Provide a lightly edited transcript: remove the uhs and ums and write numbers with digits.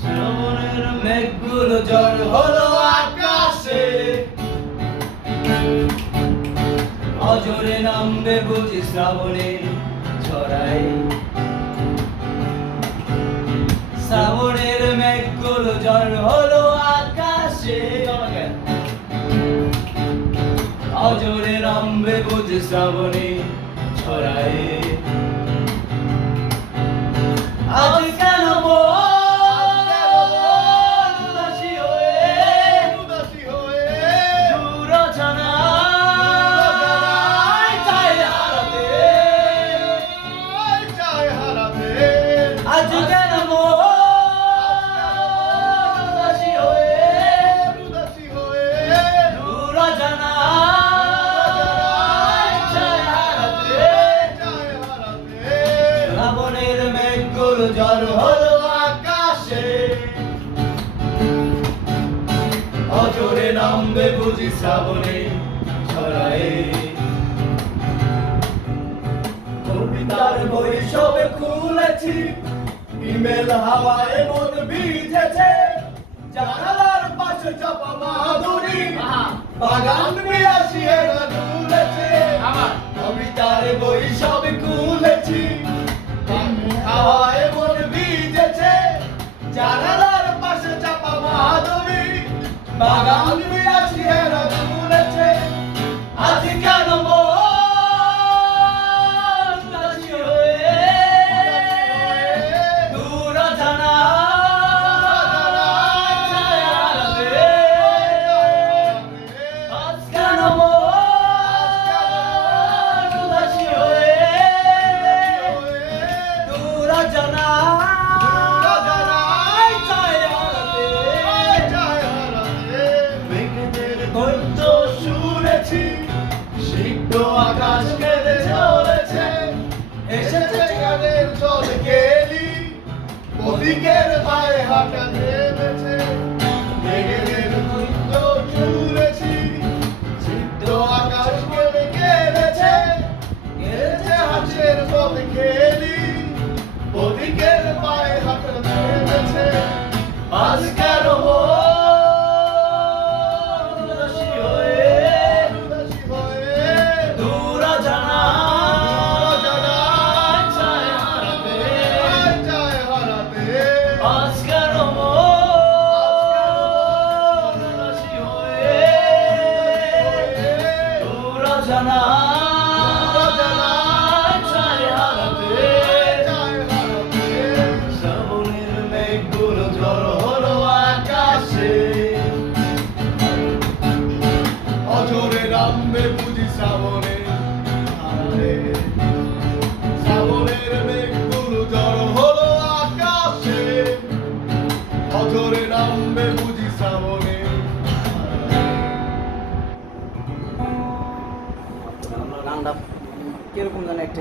শ্রাবণের মেঘগুলো ঝড় হলো আকাশে, অজরে নামবে বুঝি শ্রাবণের ছড়ায়। শ্রাবণের মেঘগুলো ঝড় হলো আকাশে, অজরে নামবে বুঝি শ্রাবণের ছড়ায়। আজ কেন উদাসী হয়ে দূর অজানায় চায় হারাতে। আজ কেন উদাসী হয়ে দূর অজানায় চায় হারাতে। শ্রাবণের মেঘগুলো ঝড় হলো আকাশে, অজরে নামবে বুঝি শ্রাবণে ছড়ায়। কবিতার বই সবে খুলেছি, ইমেল হাওয়ায় মন ভিজেছে। জানালার পাশে চাপা মাধুরী, বাগান বিলাসী এরা দুলেছে। কবিতার বই সবে খুলেছি, হাওয়ায় মন ভিজেছে। জানালার পাশে চাপা মাধুরী, বাগান বিলাসী এরা দুলেছে। আজ কেন উদাসী হয়ে দূর অজানায় চায় হারাতে। আজ কেন উদাসী হয়ে দূর অজানায় চায় হারাতে। মেঘেদের ধৈর্য শুনেছি, সিদ্ধ আকাশ কেঁদে চলেছে। এসেছে গানের জল গেলি, ওদিকের পায়ে হাঁটা নেমেছে। মেঘেদের ধৈর্য শুনেছি, সিদ্ধ আকাশ কেঁদে কেঁদেছে। গেছে হাসের জল গেলি, ওদিকের পায়ে হাঁটা নেমেছে। আজ কেন উদাসী হয়ে দূর অজানায় চায় হারাতে। আজ কেন উদাসী হয়ে দূর অজানায় চায় হারাতে। শ্রাবণের মেঘগুলো ঝড় হলো আকাশে, অজরে নামবে বুঝি শ্রাবণে আড়ালে। শ্রাবণের মেঘগুলো ঝড় হলো আকাশে, অজরে নামবে বুঝি শ্রাবণে আড়ালে। আমরা গানটা কিরকম জানি একটা